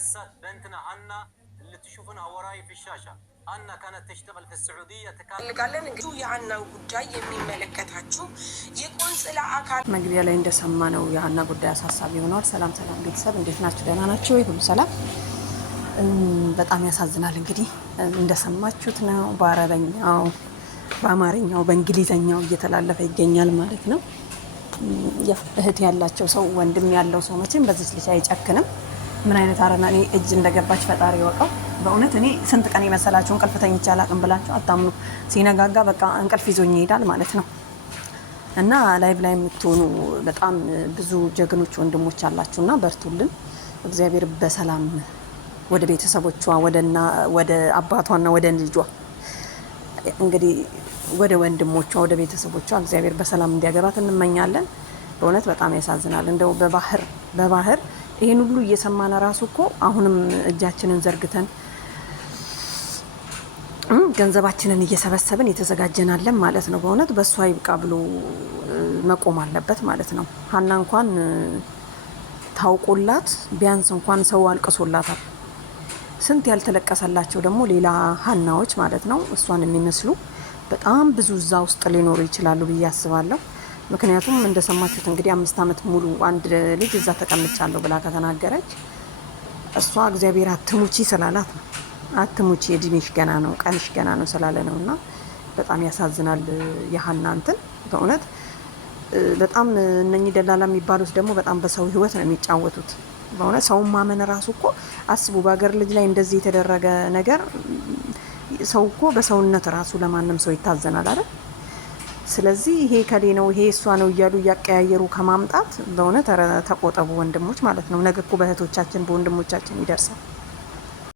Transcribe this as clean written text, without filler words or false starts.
قصات بنتنا عنا اللي تشوفونها وراي في الشاشة. عنا كانت تشتغل في السعودية قال لنا يعنا ጉዳይ የሚመለከታችሁ የቆንጽላ አካል መግቢያ ላይ እንደሰማነው ያና ጉዳይ አሳሳቢ ሆኗል። ሰላም ቤተሰብ እንዴት ናችሁ? ደህና ናችሁ ወይ? ሁሉ ሰላም። በጣም ያሳዝናል። እንግዲህ እንደሰማችሁት ነው። በአረበኛው፣ በአማርኛው፣ በእንግሊዘኛው እየተላለፈ ይገኛል ማለት ነው። እህት ያላቸው ሰው ወንድም ያለው ሰው መቼም በዚህ ልጅ አይጨክንም። ምን አይነት አረናኔ እጅ እንደገባች ፈጣሪ ወቀው። በእውነት እኔ ስንት ቀን የመሰላችሁ እንቅልፍ ተኝቼ አላቅም ብላችሁ አታምኑ። ሲነጋጋ በቃ እንቅልፍ ይዞኝ ይሄዳል ማለት ነው። እና ላይቭ ላይ የምትሆኑ በጣም ብዙ ጀግኖች ወንድሞች አላችሁና በርቱልን። እግዚአብሔር በሰላም ወደ ቤተሰቦቿ ወደ አባቷና ወደ ልጇ እንግዲህ ወደ ወንድሞቿ ወደ ቤተሰቦቿ እግዚአብሔር በሰላም እንዲያገባት እንመኛለን። በእውነት በጣም ያሳዝናል። እንደው በባህር ይሄን ሁሉ እየሰማን ራሱ እኮ አሁንም እጃችንን ዘርግተን ገንዘባችንን እየሰበሰብን የተዘጋጀናለን ማለት ነው። በእውነት በሷ ይብቃ ብሎ መቆም አለበት ማለት ነው። ሀና እንኳን ታውቆላት ቢያንስ እንኳን ሰው አልቅሶላታል። ስንት ያልተለቀሰላቸው ደግሞ ሌላ ሀናዎች ማለት ነው እሷን የሚመስሉ በጣም ብዙ እዛ ውስጥ ሊኖሩ ይችላሉ ብዬ አስባለሁ። ምክንያቱም እንደሰማችሁት እንግዲህ 5 ዓመት ሙሉ አንድ ልጅ እዛ ተቀምጫለሁ ብላ ከተናገረች እሷ እግዚአብሔር አትሙቺ ስላላት ነው። አትሙቺ እድሜሽ ገና ነው ቀንሽ ገና ነው ስላለ ነውና በጣም ያሳዝናል። የሀና እንትን በእውነት በጣም እነኚህ ደላላ የሚባሉት ደግሞ በጣም በሰው ህይወት ነው የሚጫወቱት። በእውነት ሰው ማመን ራሱ እኮ አስቡ። በአገር ልጅ ላይ እንደዚህ የተደረገ ነገር ሰው እኮ በሰውነት ራሱ ለማንም ሰው ይታዘናል አይደል? ስለዚህ ይሄ ከሌ ነው ይሄ እሷ ነው እያሉ እያቀያየሩ ከማምጣት በእውነት ተቆጠቡ ወንድሞች ማለት ነው። ነገ እኮ በእህቶቻችን በወንድሞቻችን ይደርሳል።